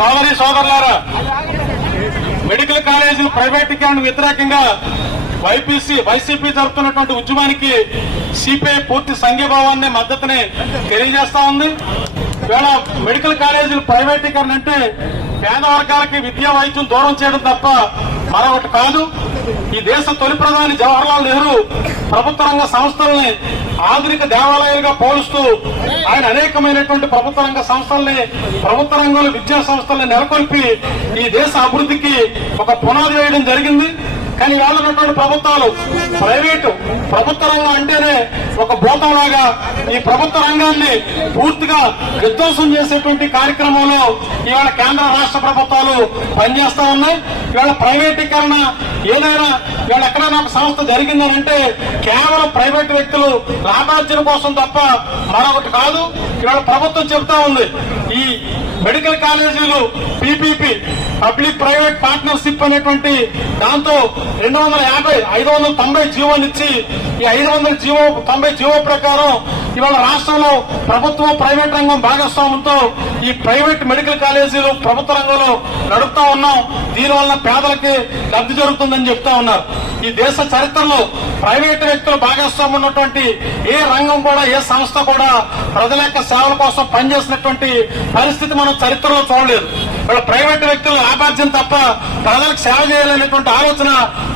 సోదరి సోదరులారా, మెడికల్ కాలేజీలు ప్రైవేటీకరణ వ్యతిరేకంగా వైసీపీ జరుపుతున్నటువంటి ఉద్యమానికి సిపిఐ పూర్తి సంఘీభావాన్ని మద్దతుని తెలియజేస్తా ఉంది. ఇవాళ మెడికల్ కాలేజీలు ప్రైవేటీకరణ అంటే పేద వర్గాలకి విద్యా వైద్యం దూరం చేయడం తప్ప మరొకటి కాదు. ఈ దేశ తొలి ప్రధాని జవహర్లాల్ నెహ్రూ ప్రభుత్వ రంగ సంస్థల్ని ఆధునిక దేవాలయాలుగా పోలుస్తూ ఆయన అనేకమైనటువంటి ప్రభుత్వ రంగ సంస్థల్ని, ప్రభుత్వ రంగంలో విద్యా సంస్థల్ని నెలకొల్పి ఈ దేశ అభివృద్ధికి ఒక పునాది వేయడం జరిగింది. కానీ ఇవాళ ఉన్నటువంటి ప్రభుత్వాలు ప్రభుత్వ రంగం అంటేనే ఒక భూతంలాగా ఈ ప్రభుత్వ రంగాన్ని పూర్తిగా విధ్వంసం చేసేటువంటి కార్యక్రమంలో ఇవాళ కేంద్ర రాష్ట్ర ప్రభుత్వాలు పనిచేస్తా ఉన్నాయి. ఇవాళ ప్రైవేటీకరణ ఏదైనా ఇవాళ ఎక్కడైనా ఒక సంస్థ జరిగిందని అంటే కేవలం ప్రైవేటు వ్యక్తులు లాభార్జన కోసం తప్ప మరొకటి కాదు. ఇవాళ ప్రభుత్వం చెబుతా ఉంది ఈ మెడికల్ కాలేజీలు పీపీపీ పబ్లిక్ ప్రైవేట్ పార్ట్నర్షిప్ అనేటువంటి దాంతో 590 జీవోనిచ్చి ఈ 590 జీవో ప్రకారం ఇవాళ రాష్ట్రంలో ప్రభుత్వం ప్రైవేట్ రంగం భాగస్వామ్యంతో ఈ ప్రైవేట్ మెడికల్ కాలేజీలు ప్రభుత్వ రంగంలో నడుపుతా ఉన్నాం. దీనివల్ల పేదలకి లబ్ధి జరుగుతుందని చెప్తా ఉన్నారు. ఈ దేశ చరిత్రలో ప్రైవేటు వ్యక్తులు భాగస్వామ్యం ఉన్నటువంటి ఏ రంగం కూడా, ఏ సంస్థ కూడా ప్రజల యొక్క సేవల కోసం పనిచేసినటువంటి పరిస్థితి మనం చరిత్రలో చూడలేదు. ఇక్కడ ప్రైవేటు వ్యక్తులు లాభార్జన తప్ప ప్రజలకు సేవ చేయాలనేటువంటి ఆలోచన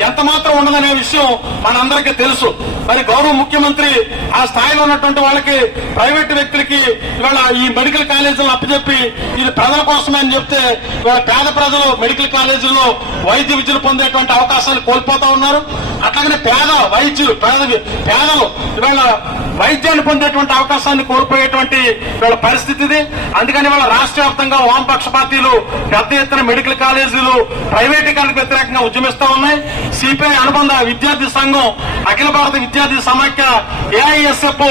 ఎంత మాత్రం ఉండదనే విషయం మనందరికీ తెలుసు. మరి గౌరవ ముఖ్యమంత్రి ఆ స్థాయిలో ఉన్నటువంటి వాళ్ళకి, ప్రైవేటు వ్యక్తులకి ఇవాళ ఈ మెడికల్ కాలేజీలను అప్పచెప్పి ఇది ప్రజల కోసమే అని చెప్తే ఇవాళ పేద ప్రజలు మెడికల్ కాలేజీల్లో వైద్య విద్యను పొందేటువంటి అవకాశాలు కోల్పోతా ఉన్నారు. అట్లాగనే పేదలు ఇవాళ వైద్యాన్ని పొందేటువంటి అవకాశాన్ని కోల్పోయేటువంటి ఇవాళ పరిస్థితి ఇది. అందుకని ఇవాళ రాష్ట్ర వ్యాప్తంగా వామపక్ష పార్టీలు పెద్ద ఎత్తున మెడికల్ కాలేజీలు ప్రైవేటీకరణకు వ్యతిరేకంగా ఉద్యమిస్తా ఉన్నాయి. సిపిఐ అనుబంధ విద్యార్థి సంఘం, అఖిల భారత విద్యార్థి సమాఖ్య, ఏఐఎస్ఎఫ్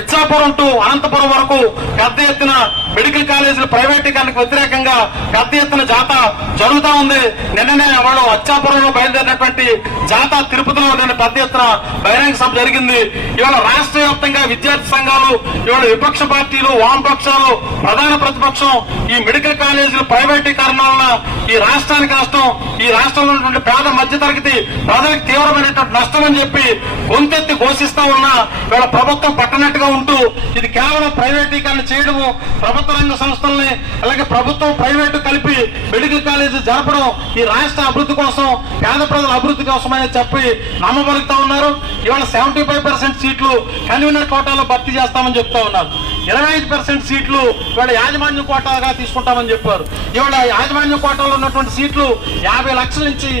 ఇచ్చాపురం టు అనంతపురం వరకు పెద్ద ఎత్తున మెడికల్ కాలేజీల ప్రైవేటీకరణకు వ్యతిరేకంగా పెద్ద ఎత్తున జాత జరుగుతా ఉంది. నిన్ననే వాళ్ళు అచ్చాపురంలో బయలుదేరినటువంటి జాత తిరుపతిలో పెద్ద ఎత్తున బహిరంగ సభ జరిగింది. ఇవాళ రాష్ట్ర వ్యాప్తంగా విద్యార్థి సంఘాలు, ఇవాళ విపక్ష పార్టీలు, వామపక్షాలు, ప్రధాన ప్రతిపక్షం ఈ మెడికల్ కాలేజీల ప్రైవేటీకరణ వలన ఈ రాష్ట్రానికి నష్టం, ఈ రాష్ట్రంలో ఉన్నటువంటి పేద మధ్యతరగతి ప్రజలకు తీవ్రమైనటువంటి నష్టం అని చెప్పి గొంతెత్తి ఘోషిస్తా ఉన్నా ఇవాళ ప్రభుత్వం పట్టనట్టుగా ఉంటూ ఇది కేవలం ప్రైవేటీకరణ చేయడము, ప్రభుత్వ రంగ సంస్థల్ని అలాగే ప్రభుత్వం ప్రైవేటు కలిపి మెడికల్ కాలేజీ జరపడం ఈ రాష్ట్ర అభివృద్ధి కోసం, పేద ప్రజల అభివృద్ధి కోసం అని చెప్పి నమ్మబలుగుతా ఉన్నారు. ఇవాళ 75% సీట్లు కన్వీనర్ కోటాలో భర్తీ చేస్తామని చెప్తా ఉన్నారు. 25% సీట్లు ఇవాళ యాజమాన్య కోటాగా తీసుకుంటామని చెప్పారు. ఇవాళ యాజమాన్య కోటాలో ఉన్నటువంటి సీట్లు 50 లక్షల నుంచి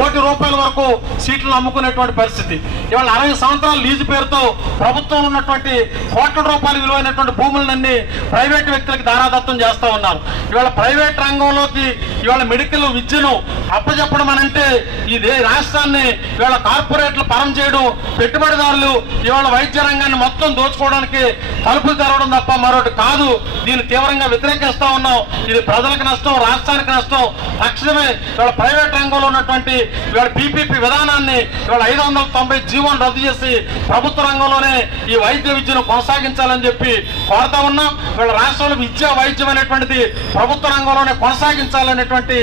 ₹1 కోటి వరకు సీట్లు అమ్ముకునేటువంటి పరిస్థితి. ఇవాళ 60 సంవత్సరాల లీజు పేరుతో ప్రభుత్వంలో ఉన్నటువంటి ₹1 విలువైనటువంటి భూములన్నీ ప్రైవేటు వ్యక్తులకు దారాదత్తం చేస్తా ఉన్నారు. ఇవాళ ప్రైవేట్ రంగంలోకి ఇవాళ మెడికల్ విద్యను అప్పచెప్పడం అనంటే ఈ రాష్ట్రాన్ని ఇవాళ కార్పొరేట్లు పరం చేయడం, పెట్టుబడిదారులు ఇవాళ వైద్య రంగాన్ని మొత్తం దోచుకోవడానికి తలుపులు తెరవడం తప్ప మరొకటి కాదు. దీన్ని తీవ్రంగా వ్యతిరేకిస్తా ఉన్నాం. ఇది ప్రజలకు నష్టం, రాష్ట్రానికి నష్టం. తక్షణమే ఇవాళ ప్రైవేట్ రంగంలో ఉన్నటువంటి ఇవాళ పీపీపీ విధానాన్ని ఇవాళ 590 జీవోను రద్దు చేసి ప్రభుత్వ రంగంలోనే ఈ వైద్య విద్యను కొనసాగించాలని చెప్పి కోరుతా ఉన్నాం. ఇవాళ రాష్ట్రంలో విద్యా వైద్యం అనేటువంటిది ప్రభుత్వ రంగంలోనే కొనసాగించాలనేటువంటి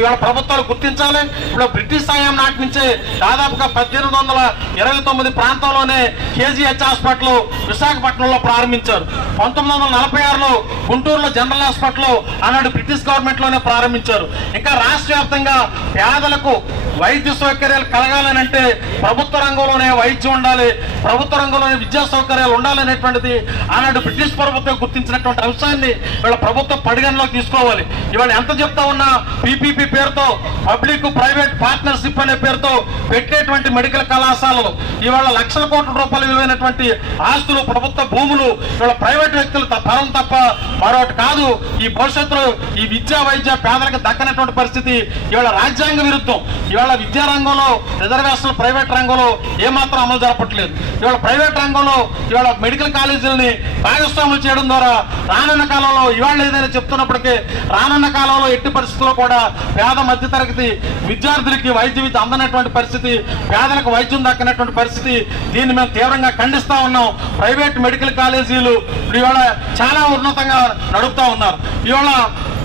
ఇవాళ ప్రభుత్వాలు గుర్తించాలి. ఇప్పుడు బ్రిటిష్ సాయం నాటి నుంచే దాదాపుగా 1829 ప్రాంతంలోనే కేజీహెచ్ హాస్పిటల్ విశాఖపట్నంలో ప్రారంభించారు. 1946లో గుంటూరులో జనరల్ హాస్పిటల్ ఆనాడు బ్రిటిష్ గవర్నమెంట్ లోనే ప్రారంభించారు. ఇంకా రాష్ట్ర వ్యాప్తంగా పేదలకు వైద్య సౌకర్యాలు కలగాలనంటే ప్రభుత్వ రంగంలోనే వైద్యం ఉండాలి, ప్రభుత్వ రంగంలోనే విద్యా సౌకర్యాలు ఉండాలనేటువంటిది ఆనాడు బ్రిటిష్ ప్రభుత్వం గుర్తించినటువంటి అంశాన్ని ఇవాళ ప్రభుత్వం పరిగణలోకి తీసుకోవాలి. ఇవాళ ఎంత చెప్తా ఉన్నా పీపీపీ పేరుతో, పబ్లిక్ ప్రైవేట్ పార్ట్నర్షిప్ అనే పేరుతో పెట్టేటువంటి మెడికల్ కళాశాలలు ఇవాళ లక్షల కోట్ల రూపాయలు విలువైనటువంటి ఆస్తులు, ప్రభుత్వ భూములు ఇవాళ ప్రైవేట్ వ్యక్తులు పరం తప్ప మరొకటి కాదు. ఈ భవిష్యత్తులో ఈ విద్యా వైద్య పేదలకు దక్కనటువంటి పరిస్థితి ఇవాళ రాజ్యాంగ విరుద్ధం. ఇవాళ ఇవాళ విద్యారంగంలో రిజర్వేషన్లు ప్రైవేట్ రంగంలో ఏమాత్రం అమలు జరపట్లేదు. ఇవాళ ప్రైవేట్ రంగంలో ఇవాళ మెడికల్ కాలేజీలని భాగస్వాములు చేయడం ద్వారా రానున్న కాలంలో ఇవాళ ఏదైనా చెప్తున్నప్పటికీ రానున్న కాలంలో ఎట్టి పరిస్థితుల్లో కూడా పేద మధ్యతరగతి విద్యార్థులకి వైద్య విద్య అందనటువంటి పరిస్థితి, పేదలకు వైద్యం దక్కనటువంటి పరిస్థితి. దీన్ని మేము తీవ్రంగా ఖండిస్తా ఉన్నాం. ప్రైవేట్ మెడికల్ కాలేజీలు ఇవాళ చాలా ఉన్నతంగా నడుపుతా ఉన్నారు. ఇవాళ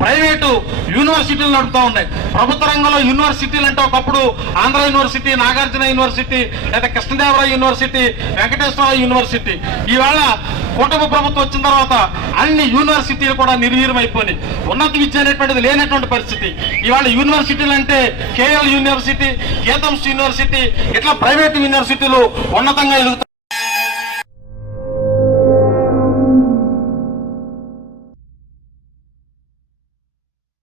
ప్రైవేటు యూనివర్సిటీలు నడుపుతూ ఉన్నాయి. ప్రభుత్వ రంగంలో యూనివర్సిటీలు అంటే ఒకప్పుడు ఆంధ్ర యూనివర్సిటీ, నాగార్జున యూనివర్సిటీ, లేదా కృష్ణదేవరాయ యూనివర్సిటీ, వెంకటేశ్వర యూనివర్సిటీ. ఇవాళ కూటమి ప్రభుత్వం వచ్చిన తర్వాత అన్ని యూనివర్సిటీలు కూడా నిర్వీర్యమైపోయినాయి. ఉన్నత విద్య అనేటువంటిది లేనటువంటి పరిస్థితి. ఇవాళ యూనివర్సిటీలు అంటే కేఎల్ యూనివర్సిటీ, గీతంస్ యూనివర్సిటీ, ఇట్లా ప్రైవేట్ యూనివర్సిటీలు ఉన్నతంగా ఎదుగుతాయి.